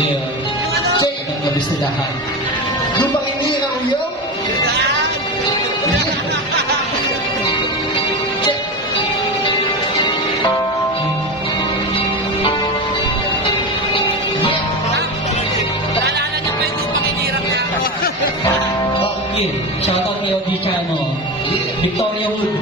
Yeah. Magandang gabi sa lahat. Yung pakinira ko yun? Naalala niyo pa yung pakinirang niya ako. Yeah. Shoutout kay Audrey Chano. Victoria Wood.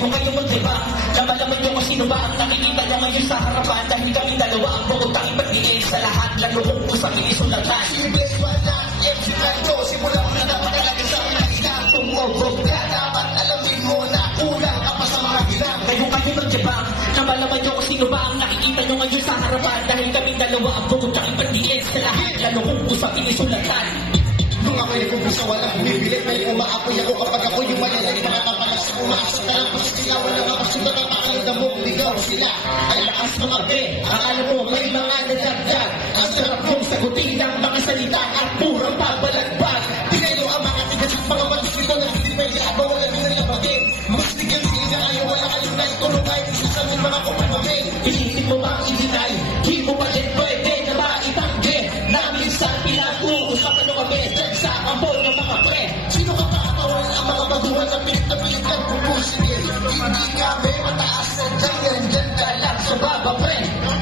Kung kayo mo diba, namalaman nyo kung sino ba ang nakikita nyo ngayon sa harapan. Dahil kami dalawa ang bukod ang ipag-iin sa lahat. Lalo kung po sa pinisulatan. Best one na, MC Franco, simula ko na dapat talaga sa mga ilang tumubog ka. Dapat alamin mo na kulang ka pa sa mga ilang. Kung kayo magsibang, namalaman nyo kung sino ba ang nakikita nyo ngayon sa harapan. Dahil kami dalawa ang bukod ang ipag-iin sa lahat. Lalo kung po sa pinisulatan. Nung ako'y nagpupusa, walang bumibilit. May umaapoy ako kapag ako yung malalagi. Nakakapalas sa umaasok na lang. Kasi sila walang makasugat ang pakalagam mo. Ligaw sila. Ang lakas mga pre, akala mo may mga nadagdag. Ang sarap mong sagutin ng mga salita at purang pabalagbag. Tinayo ang mga tigas at mga matisito na hindi pwede aba wala din ang labagin. Mas tigil-tigil na kayo, wala kayong naitulong kahit isa sa mga kumamamig. Inisip mo ba ang i-deny? Di mo ba din pwede na ba itanggi? Na minsan pinag-uusapan nyo kami sa ambol ng mga pre. Sino ka pakatawal ang mga baguhan na pilit na pilit ang pupusigil? Hindi kami mataas na dyan, ganda lang sa baba, pre.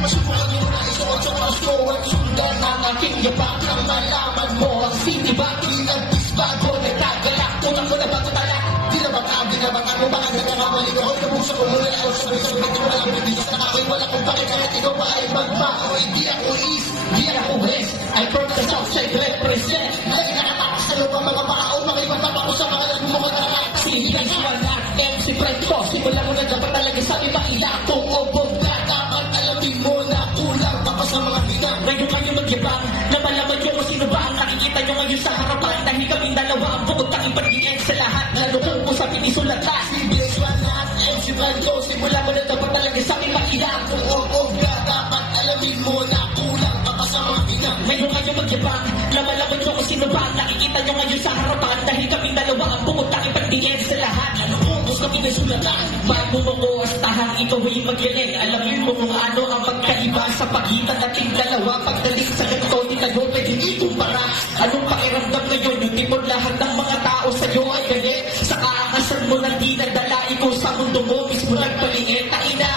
Subukan nyo na isuot sa pasto at sundan Ang aking yapak nang malaman mo ang sinibak. Pinagpis bago Nagtagalak, unang ko na bago talak. Di na baka mo baka nagkakamali ko. Nabusa ko muna ako sa sabi ko walang bibilis na ako'y wala kong bakit kahit ikaw pa ay magmakoy. Di ako east, Di ako west, I from the south side represent. lagi nakatakas sa loob ang mga pakaon. Makipagtapa ko sa mga nagmumukha na lahat. Sinigang wala, MC Fred ko. Simula mo na dapat talaga sabi maila kung obog ka. Dapat alamin mo na kulang ka pa sa mga hinang. Ngayon kayo magyabang, na malaman nyo kung sino ba ang nakikita nyo ngayon sa harapan. Dahil kaming dalawa ang bukod ang ipag-iin sa lahat. Lalo kung po sa pinisulatan. Best one na MC Franco. Simula mo na dapat talaga sabi maila Kung obog ka, dapat alamin mo na kulang ka pa sa mga hinang. Ngayon kayo magyabang, na malaman nyo kung sino ba ang nakikita nyo ngayon sa harapan. Dahil kaming dalawa ang bukod ang ipag-iin sa lahat. Lalo kung po sa pinisulatan. Bago mo ko astahan, ikaw ay magaling. Alamin mo kung ano ang magkaiba sa pagitan nating dalawa. Pagdating sa ganito, di tayo pwede ikumpara. Anong pakiramdam ngayon? Yung tipon lahat ng mga tao sa'yo ay galit. Sa kaangasan mo nang di nagdala, ikaw sa mundo mo mismo nagpaliit. Taina,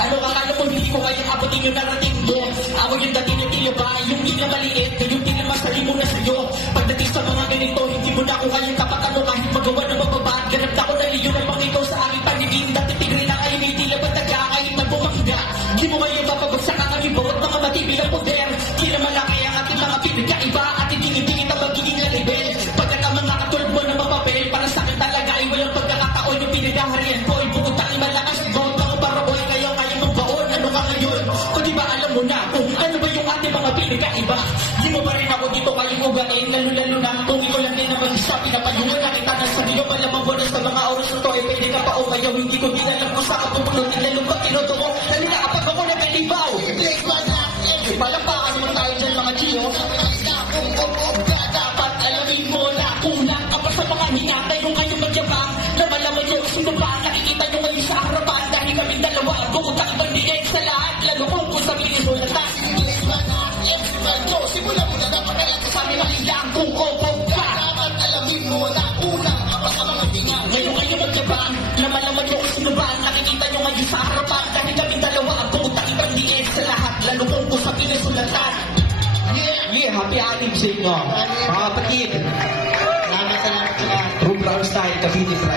ano akala mo hindi ko kaya abutin yung narating mo? Ako yung dating yung tinuba, yung di na maliit, yung di na masali mo na sa'yo. Pagdating sa mga ganito, hindi mo na ako kaya kapatano kahit magawa ng mababa. Ganap na ako na liyon ang pangito sa aking pagiging. Dati tigre na kayo, may tila ba taga kahit nagbumangga. Di mo ngayon mapabagsak ang aming bawat mga matibilang poder. Di na malaki ang ating mga pinagkaiba at itingin-tingin ang magiging level. Pagkat ang mga katulad mo na mapapel, para sa akin talaga ay walang pagkakataon yung pinagaharian ko. Ibukod tayo malakas, bawat mga paraboy kayo kaya mong baon. Ano ka ngayon? O di ba alam mo na kung ano ba yung ating mga pinagkaiba? Di mo ba rin ako dito kayong ugain? Lalo-lalo na kung ikaw lang din naman sa pinapayungan. Nakita na sa iyo malamang bonus sa mga oras na to ay pwede ka pa o kayo. Hindi ko ginalang kung saan ka pumunod. Lalo pag tinoto mo, halika kapag ako nagkalibaw. Best one na Palakpakan naman tayo dyan mga chiyo. kung obog ka, Dapat alamin mo na kulang ka pa sa mga hinatay nung kayo magyabang. Na malaman nyo sino ba ang nakikita nyo ngayon sa harapan. Dahil kaming dalawa ang bukod ang ibang dinig sa lahat. Lalo kung kung sa pinisulatan. best one na MC Franco. Simula mo na dapat talaga Sabi makilang kung obog ka. dapat alamin mo na kulang ka pa sa mga hinang. Ngayon kayo magyabang na malaman nyo kung sino ba ang nakikita nyo ngayon sa harapan. Dahil kaming dalawa ang bukod ang ibang dinig sa lahat. Lalo kung kung sa pinisulatan. Yeah, happy ating sa inyo. Mga kapatid. Salamat sa lahat. True Brown Style, Cavite Pride.